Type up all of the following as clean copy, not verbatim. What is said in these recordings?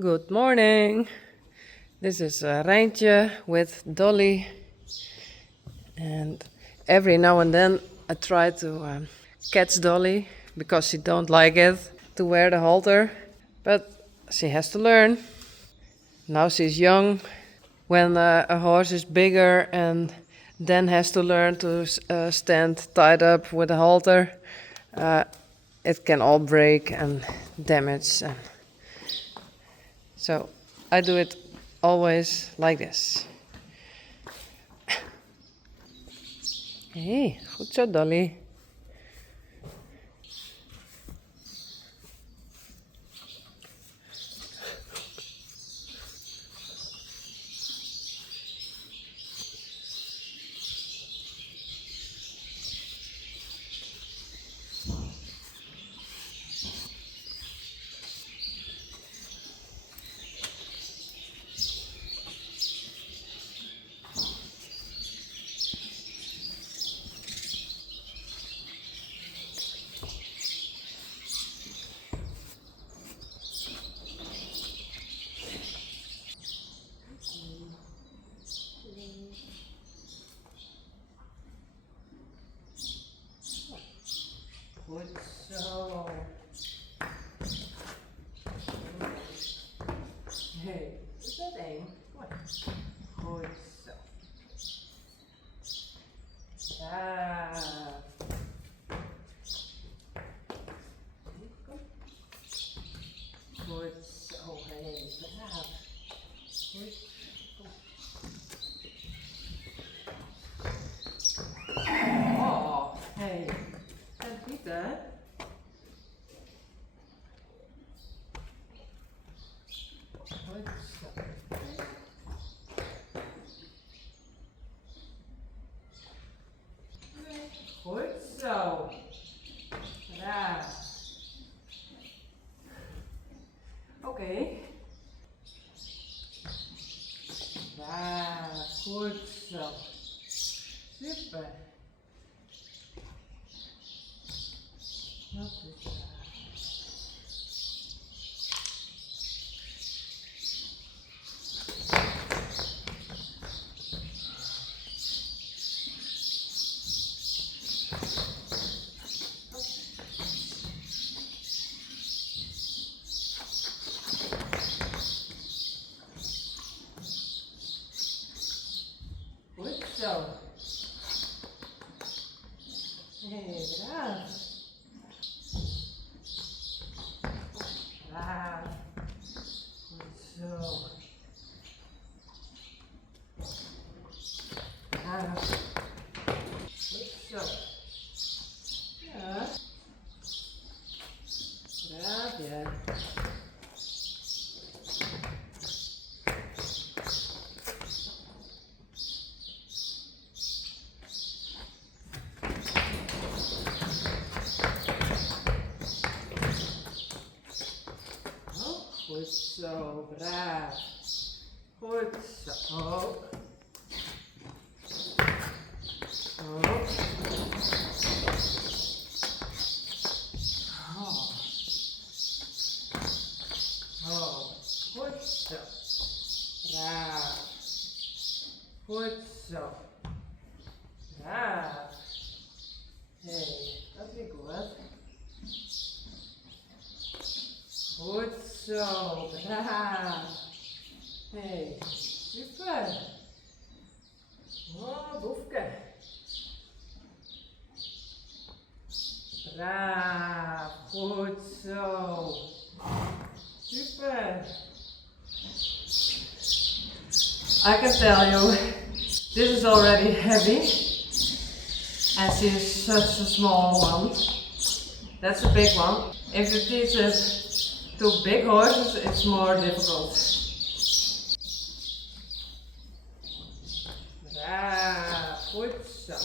Good morning. This is Rijntje with Dolly, and every now and then I try to catch Dolly because she don't like it to wear the halter, but she has to learn. Now she's young. When a horse is bigger and then has to learn to stand tied up with a halter, uh, it can all break and damage. And so I do it always like this. Hey, goed zo, Dolly. Goed zo. Hey, is dat één? Goed zo. Ja. Goed zo, hey, braaf. Goed. Oh, hey. Dat niet, hè? Goed zo. Goed zo. Braaf. Oké. Braaf. Goed zo. Super. Dat is braaf. Goed zo. Hey, braaf. Braaf. Goed zo. Braaf. Goed zo. Ja. Braaf, ja. Goed zo, braaf. Goed zo. Oh. Oh. Oh. Oh. Goed zo. Braaf. Goed zo. Braaf. Hey, dat is niet goed. Goed zo, braaf. Hey, super. Oh, boefke. Braaf, goed zo. Super. I can tell you, this is already heavy. And she is such a small one. That's a big one. If you teach it to big horses, it's more difficult. Braaf, goed zo.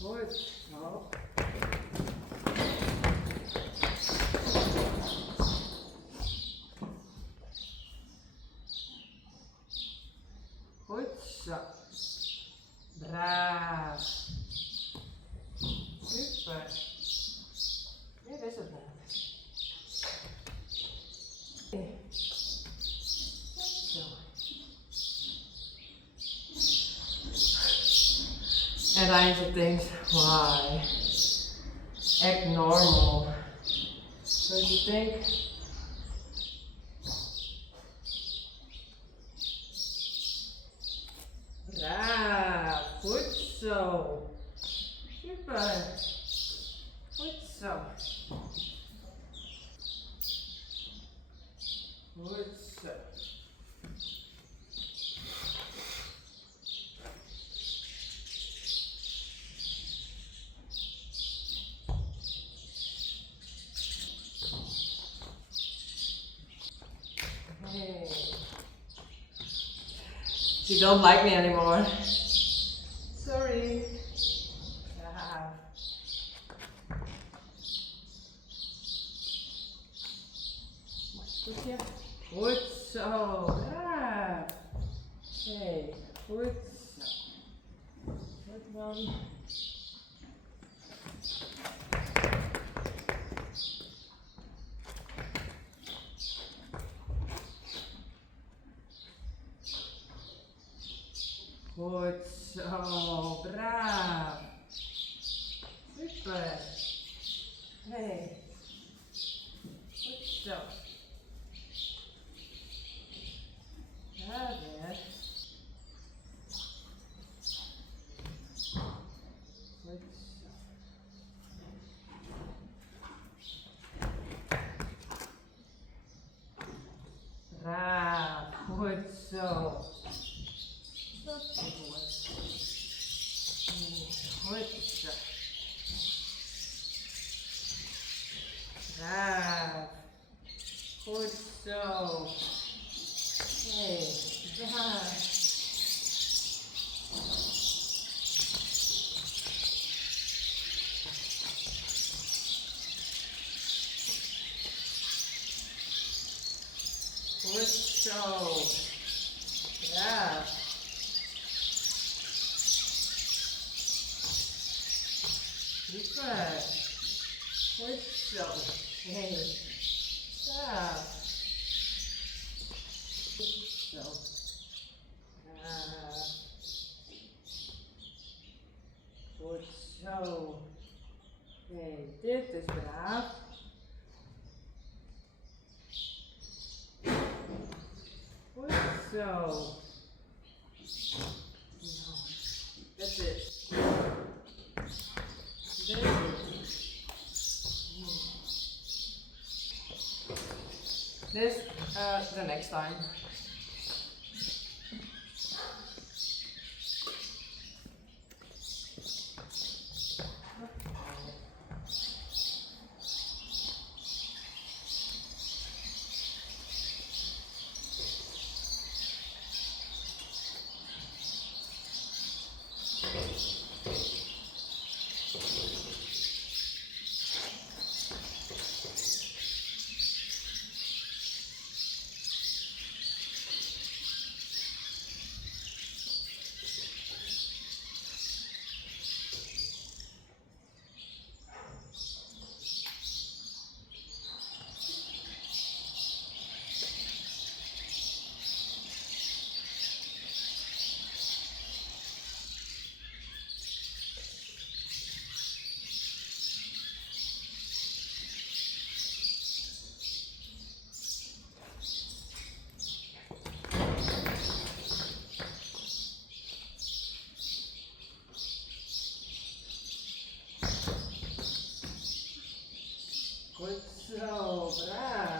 Goed zo. Goed zo. Braaf. En Rijntje denkt, why? Act normal. Don't you think? Braaf, goed zo. Super. Goed zo. Goed zo. Hey. You don't like me anymore. Sorry. Ja. Goed hier. Goed zo. Braaf. Hey, goed zo. Goed man. Goed zo, braaf. Super. Hey. Goed zo. Ja, weer. Goed zo. Braaf. Goed zo. Dat is goed. Goed zo. Braaf. Goed zo. Hey, braaf. Goed zo. Braaf. Super. Goed zo. Hey. Braaf. Goed zo. Braaf. Goed zo. Hey, dit is braaf. Goed zo. That's it. This, the next time. Goed zo, braaf.